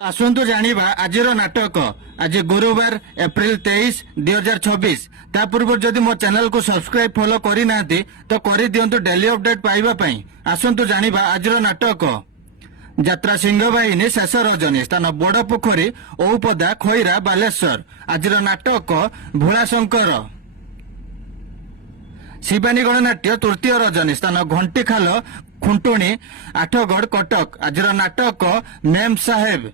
आसतु जानिबा आजिर नाटक आज गुरुवार एप्रिल 23, 2026 ता पूर्व जदि मो चैनल को सब्सक्राइब फॉलो करी नांती तो करी दियंतु डेली अपडेट पाइबा पई। आसतु जानिबा आजिर नाटक यात्रा सिंहवाहिनी शेष रजनी स्थान बड़ पोखरी औपदा खैरा बालेश्वर। आजिर नाटक भोलाशंकर शिवानी गणनाट्य तृतीय रजनी स्थान घंटीखाल खुंटुणी आठगढ़ कटक। आजिर नाटक मेम साहेब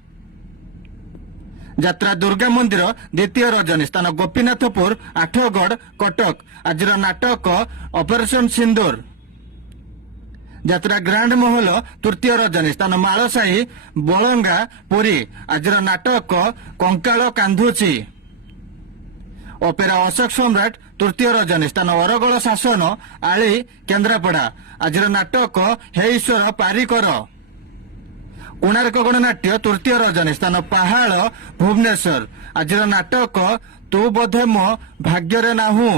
यात्रा दुर्गा मंदिर द्वितीय रजनी स्थान गोपीनाथपुर आठगढ़ कटक। आजिर नाटक ऑपरेशन सिंदूर यात्रा ग्रांड महल तृतीय रजनी स्थान मालसाही बलंगा पुरी। आजिर नाटक कंकाल कांधुची ओपेरा अशोक सम्राट तृतीय रजनी स्थान अरगल शासन आली केन्द्रापड़ा। आजिर नाटक हे ईश्वर पारिकर कोणार्क गणनाट्य तृतीय रजनी स्थान पहाड़ भुवनेश्वर। आजिर नाटक तू बोधे मो भाग्य नाहू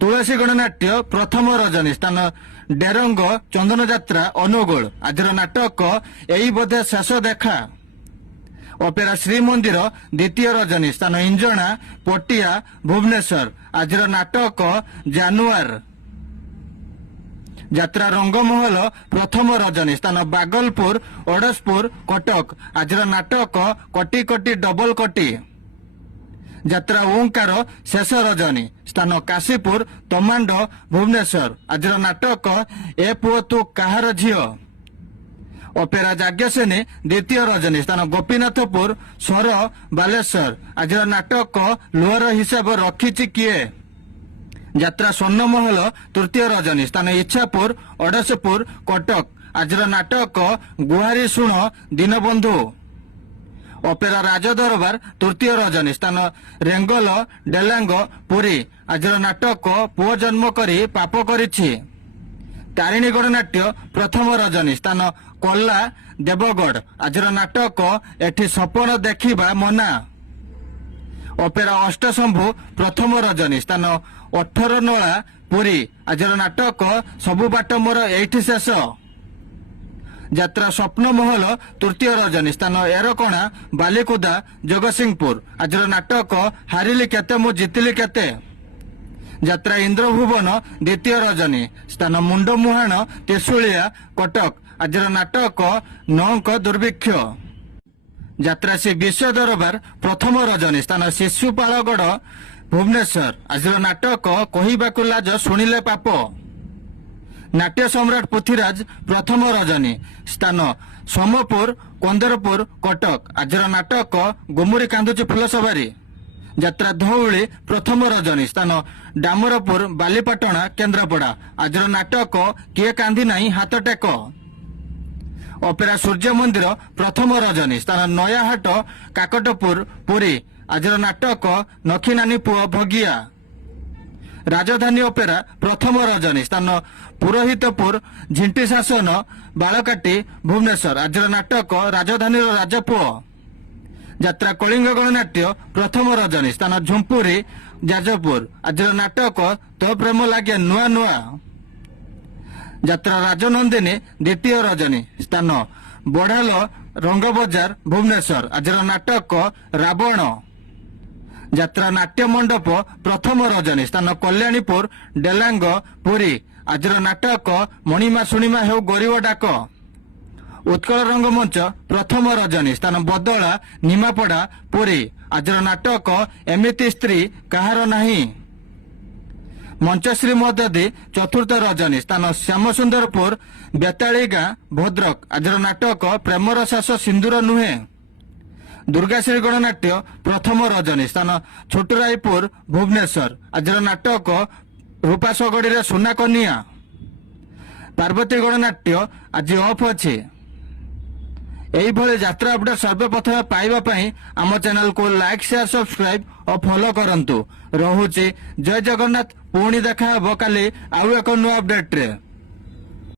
तुलसी गणनाट्य प्रथम रजनी स्थान डेरंग चंदन यात्रा अनुगुल। आजिर नाटक एई बोधे शेष देखा ओपेरा श्रीमंदिर द्वितीय रजनी स्थान इंजना पटिया भुवनेश्वर। आजिर नाटक जानुआर यात्रा रंगमहल प्रथम रजनी स्थान बागलपुर ओडसपुर कटक। आजिर नाटक कटी कटी डबल कटी यात्रा ओंकार शेष रजनी स्थान काशीपुर तमांड भुवनेश्वर। आजिर नाटक ए पुओ तू काहार झियो ओपेरा जाग्यसेनी द्वितीय रजनी स्थान गोपीनाथपुर स्वर बालेश्वर। आजिर नाटक लुहर हिसाब रखिछि किए यात्रा स्वर्णमहल तृतीय रजनी स्थान इच्छापुर ओडसपुर कटक। आजिर नाटक गुहारी शुण दीनबंधु ओपेरा राजदरबार तृतीय रजनी स्थान रेंगल डेलांग पुरी। आजिर नाटक पुओ जन्म करी पाप करिछि तारिणी गणनाट्य प्रथम रजनी स्थान कोल्ला देवगढ़। आजिर नाटक एठी सपन देखिबा मना ओपेरा अष्टशंभु प्रथम रजनी स्थान 18 नोला पुरी। आजिर नाटक सबु बाट मोर एठी शेष यात्रा स्वप्न महल तृतीय रजनी स्थान एरकणा बालिकुदा जगतसिंहपुर। आजिर नाटक हारिली केते मु जितिली केते यात्रा इंद्रभुवन द्वितीय रजनी स्थान मुंडमुहाण त्रिशूलिया कटक। आजिर नाटक नौक दुर्भिक्ष यात्रा श्री विश्व दरबार प्रथम रजनी स्थान शिशुपालगढ़ भुवनेश्वर। आजिर नाटक कहिबाकु लाज शुणिले पाप नाट्य सम्राट पृथ्वीराज प्रथम रजनी स्थान सोमपुर कंदरपुर कटक। आजिर नाटक गुमुरी कांदुची फुलसवारी यात्रा धौली प्रथम रजनी स्थान डामरपुर बालीपाटणा केन्द्रापड़ा। आजिर नाटक किए कांदी नाही हाथ टेक ओपेरा सूर्य मंदिर प्रथम रजनी स्थान नयाहाट काकटपुर पुरी। आजिर नाटक नखीनानी पुओ भगिया राजधानी ओपेरा प्रथम रजनी स्थान पुरोहितपुर झिंटी शासन बालकाटी भुवनेश्वर। आजिर नाटक राजधानी राजपुओ यात्रा कलिंग गणनाट्य प्रथम रजनी स्थान झुंपुरी जाजपुर। आजिर नाटक तो प्रेम लगे नुआ नुआ यात्रा राजनंदिनी द्वितीय रजनी स्थान बढ़ाल रंग बजार भुवनेश्वर। आजिर नाटक रावण यात्रा नाट्य मंडप प्रथम रजनी स्थान कल्याणीपुर डेलांग पुरी। आजिर नाटक मणिमा शुणिमा हेउ गरीब डाक उत्कल रंगमंच प्रथम रजनी स्थान बदला निमापड़ा पुरी। आजिर नाटक एमिति स्त्री काहार नाही मंचश्री मददी चतुर्थ रजनी स्थान श्यामसुंदरपुर बेताली गाँ भद्रक। आजिर नाटक प्रेमर शास सिंदूर नुहे दुर्गाश्री गणनाट्य प्रथम रजनी स्थान छोटरायपुर भुवनेश्वर। आजिर नाटक रूपासगढ़ी सुना कनिया पार्वती गणनाट्य आज ऑफ अच्छी यही यात्रा अपडेट सर्वप्रथम पाइबा आम चैनल को लाइक शेयर सब्सक्राइब और फॉलो करंतु। रहुची जय जगन्नाथ पुणी देखा काली आउ एक नुआ अपडेट रे।